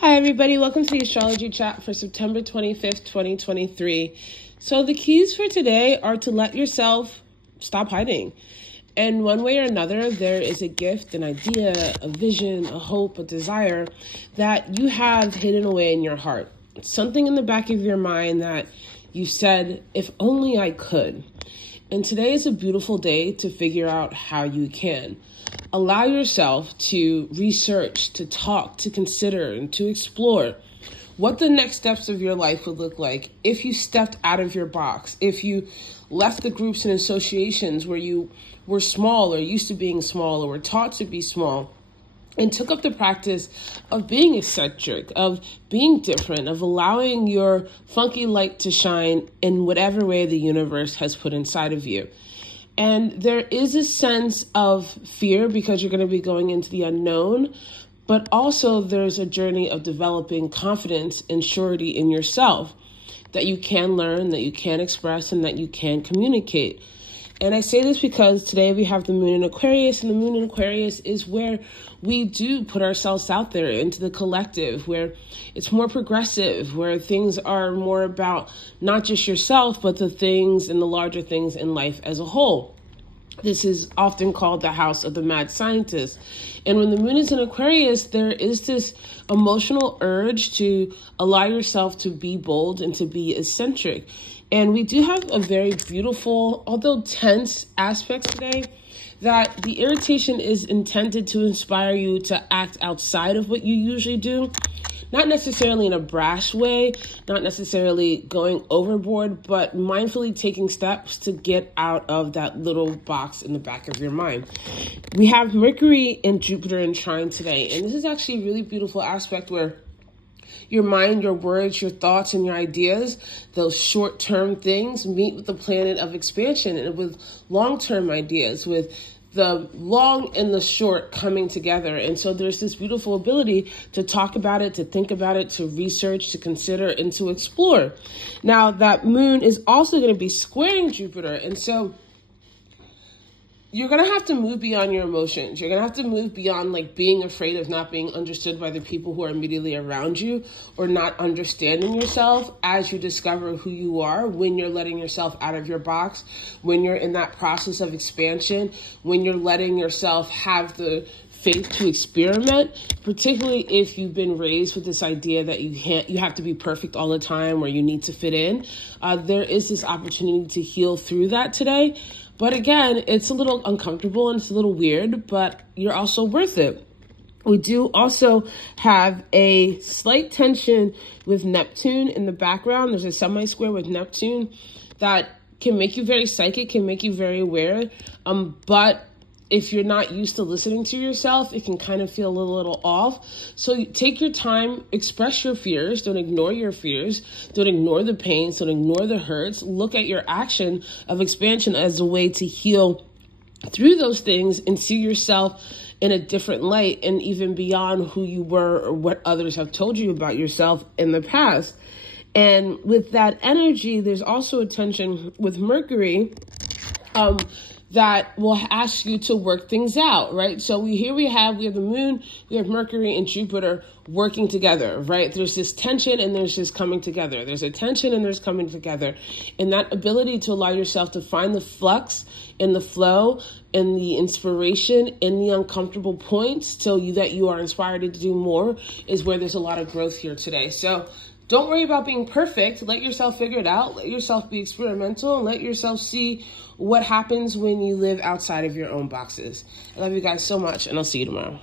Hi everybody, welcome to the astrology chat for September 25th, 2023. So the keys for today are to let yourself stop hiding. And one way or another, there is a gift, an idea, a vision, a hope, a desire that you have hidden away in your heart. Something in the back of your mind that you said, if only I could. And today is a beautiful day to figure out how you can. Allow yourself to research, to talk, to consider, and to explore what the next steps of your life would look like if you stepped out of your box, if you left the groups and associations where you were small or used to being small or were taught to be small, and took up the practice of being eccentric, of being different, of allowing your funky light to shine in whatever way the universe has put inside of you. And there is a sense of fear because you're going to be going into the unknown, but also there's a journey of developing confidence and surety in yourself that you can learn, that you can express, and that you can communicate. And I say this because today we have the moon in Aquarius, and the moon in Aquarius is where we do put ourselves out there into the collective, where it's more progressive, where things are more about not just yourself, but the things and the larger things in life as a whole. This is often called the house of the mad scientist. And when the moon is in Aquarius, there is this emotional urge to allow yourself to be bold and to be eccentric. And we do have a very beautiful, although tense aspect today, that the irritation is intended to inspire you to act outside of what you usually do. Not necessarily in a brash way, not necessarily going overboard, but mindfully taking steps to get out of that little box in the back of your mind. We have Mercury and Jupiter in trine today, and this is actually a really beautiful aspect where your mind, your words, your thoughts, and your ideas, those short-term things, meet with the planet of expansion and with long-term ideas, with the long and the short coming together. And so there's this beautiful ability to talk about it, to think about it, to research, to consider, and to explore. Now, that moon is also going to be squaring Jupiter. And so you're going to have to move beyond your emotions. You're going to have to move beyond like being afraid of not being understood by the people who are immediately around you or not understanding yourself as you discover who you are when you're letting yourself out of your box, when you're in that process of expansion, when you're letting yourself have the faith to experiment, particularly if you've been raised with this idea that you have to be perfect all the time or you need to fit in. There is this opportunity to heal through that today. But again, it's a little uncomfortable and it's a little weird, but you're also worth it. We do also have a slight tension with Neptune in the background. There's a semi-square with Neptune that can make you very psychic, can make you very aware. But if you're not used to listening to yourself, it can kind of feel a little off. So take your time, express your fears. Don't ignore your fears. Don't ignore the pains. Don't ignore the hurts. Look at your action of expansion as a way to heal through those things and see yourself in a different light and even beyond who you were or what others have told you about yourself in the past. And with that energy, there's also a tension with Mercury, that will ask you to work things out, right? So we have the moon, we have Mercury and Jupiter working together, right? There's this tension and there's this coming together. There's a tension and there's coming together. And that ability to allow yourself to find the flux and the flow and the inspiration in the uncomfortable points so that you are inspired to do more is where there's a lot of growth here today. So don't worry about being perfect. Let yourself figure it out. Let yourself be experimental and let yourself see what happens when you live outside of your own boxes. I love you guys so much, and I'll see you tomorrow.